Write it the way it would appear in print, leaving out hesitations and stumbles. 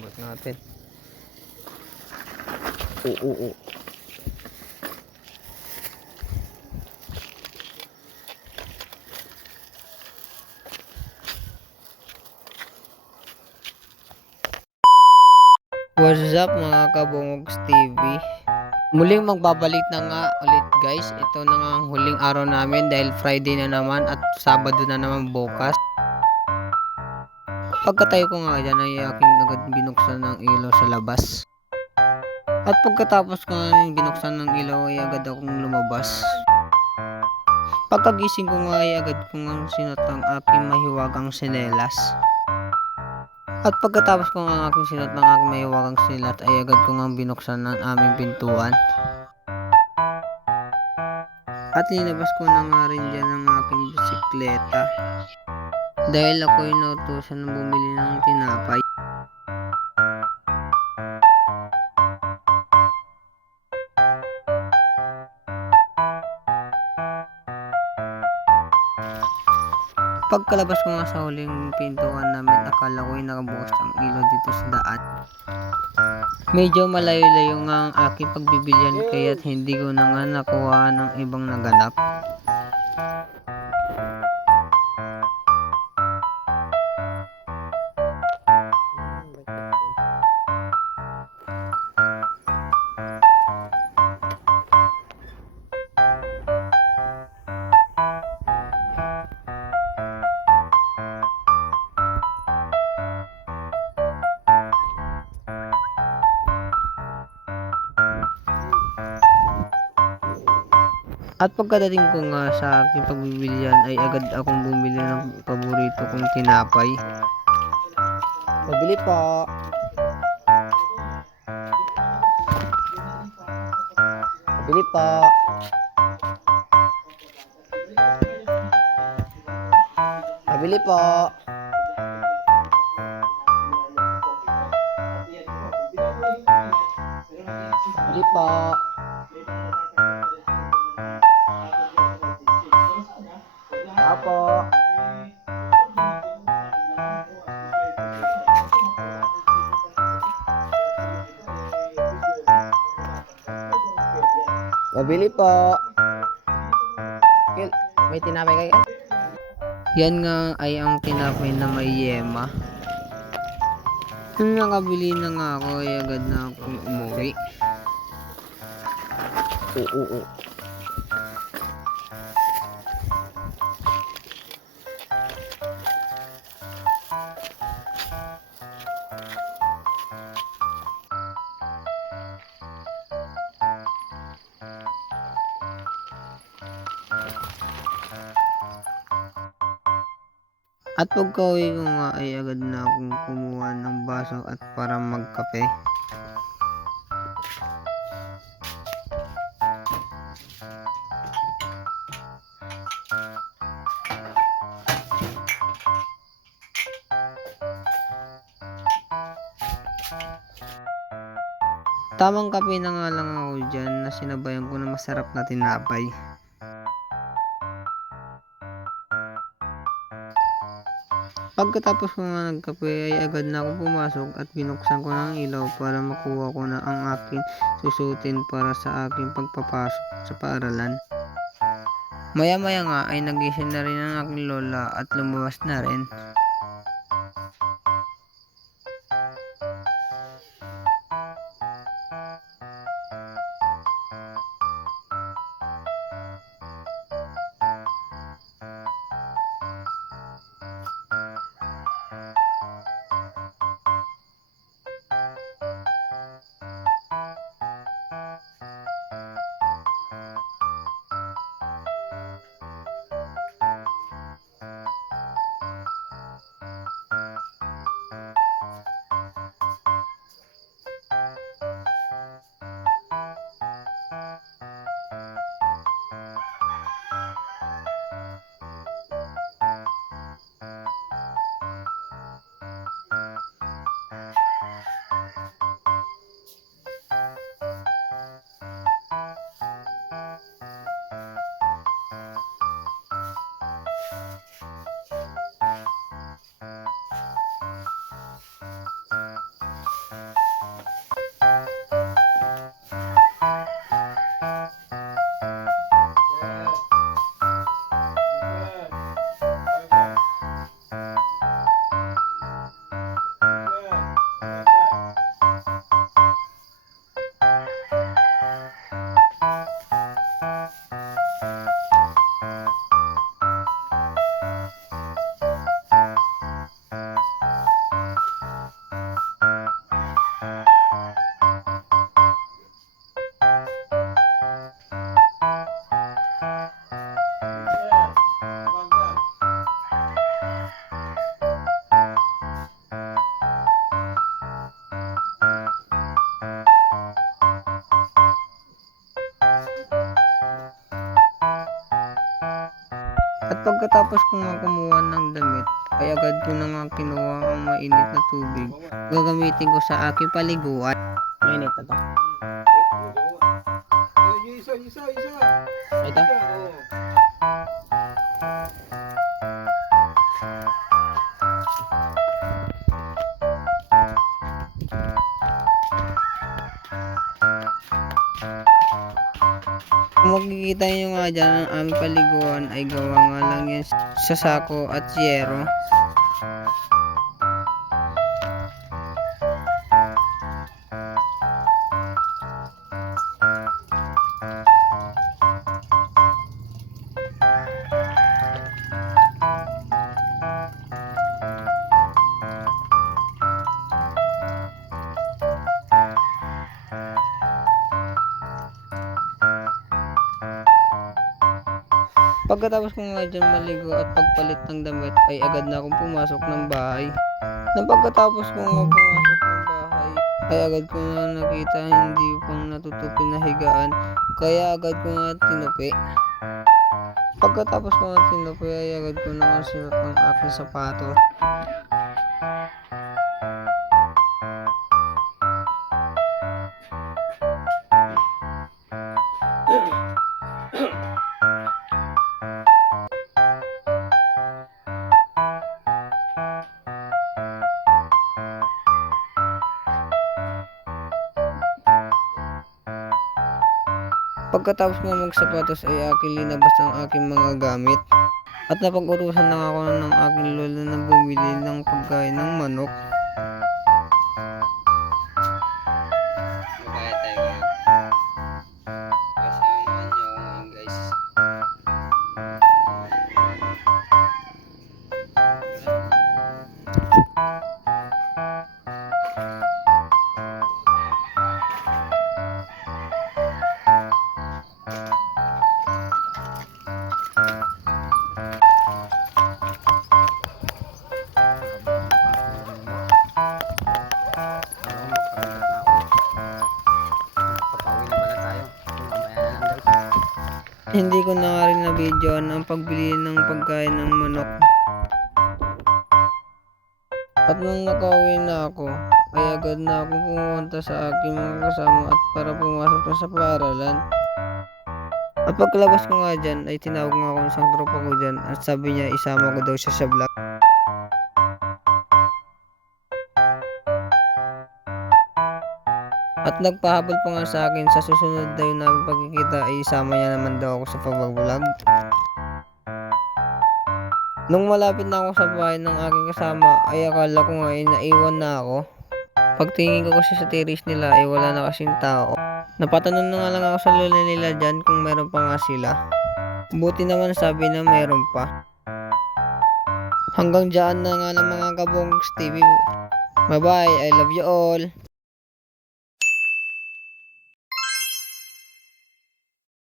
Abot natin. Oo. What's up mga Kabungogs TV? Muling magbabalik na nga ulit guys. Ito na nga ang huling araw namin dahil Friday na naman at Sabado na naman bukas. Pagkatayo ko nga dyan ay aking agad binuksan ng ilaw sa labas. At pagkatapos ko nga binuksan ng ilaw ay agad akong lumabas. Pagkagising ko nga ay agad ko nga sinot ang aking mahiwagang sinelas. At pagkatapos ko nga aking sinot ng aking mahiwagang sinelas ay agad ko nga binuksan ng aming pintuan. At linabas ko na nga rin dyan ang aking bisikleta. Dahil ako'y nautusan na bumili ng tinapay. Pagkalabas ko nga sa huling pintuan namin, akala ko'y nakabukas ang ilaw dito sa daan. Medyo malayo-layo nga ang aking pagbibilihan kaya't hindi ko na nga nakuha ng ibang naganap. At pagkadating ko nga sa aking pagbibilihan ay agad akong bumili ng paborito kong tinapay. Pabili po. Pabili po. Pabili po. Pabili po. Apo. Pabili po. May tinapay kayo? Yan nga ay ang tinapay na may yema. Nung nakabili na nga ako ay agad na akong umuwi. Oo. At pagka-uwi ko nga ay agad na akong kumuha ng baso at para magkape. Tamang kape na nga lang ako dyan na sinabayan ko ng masarap na tinapay. Pagkatapos ko nga nagkape ay agad na ako pumasok at binuksan ko ng ilaw para makuha ko na ang aking susutin para sa aking pagpapasok sa paaralan. Maya-maya nga ay nagising na rin ang aking lola at lumabas na rin. Pagkatapos ko nga kumuha ng damit, ay agad ko na nga kinuha ang mainit na tubig. Gagamitin ko sa aking paliguan. Mainit na to. Isa. Ito. Kung makikita nyo nga dyan, ang aming paliguan ay gawa nga lang yan sa sako at yero. Pagkatapos ko nga dyan maligo at pagpalit ng damit ay agad na akong pumasok ng bahay. Nang pagkatapos ko nga pumasok ng bahay ay agad ko na nakita hindi pang natutupi na higaan, kaya agad ko nga tinupi. Pagkatapos ko nga tinupi ay agad ko na nga sinot ang aking sapatos. Pagkatapos nga magsapatos ay aking linabas ang aking mga gamit. At napag-utusan na ako ng aking lola na bumili ng pagkain ng manok. Magkaya tayo ngayon. Kasamahan niyo ako ngayon, guys. Hindi ko na nga rin na-videoan ang pagbili ng pagkain ng manok. At nung nakauwi na ako, ay agad na ako pumunta sa aking mga kasama at para pumasok na sa paaralan. At pagkalabas ko nga dyan, ay tinawag nga ako ng isang tropa ko dyan at sabi niya isama ko daw siya sa vlog. At nagpahabol pa nga sa akin sa susunod daw namin pagkikita ay isama niya naman daw ako sa pag-vlog. Nung malapit na ako sa bahay ng aking kasama ay akala ko nga ay naiwan na ako. Pagtingin ko kasi sa terrace nila ay wala na kasing tao. Napatanong na nga lang ako sa lola nila dyan kung meron pa nga sila. Buti naman sabi na meron pa. Hanggang dyan na nga ng mga Kabongs TV. Bye bye, I love you all.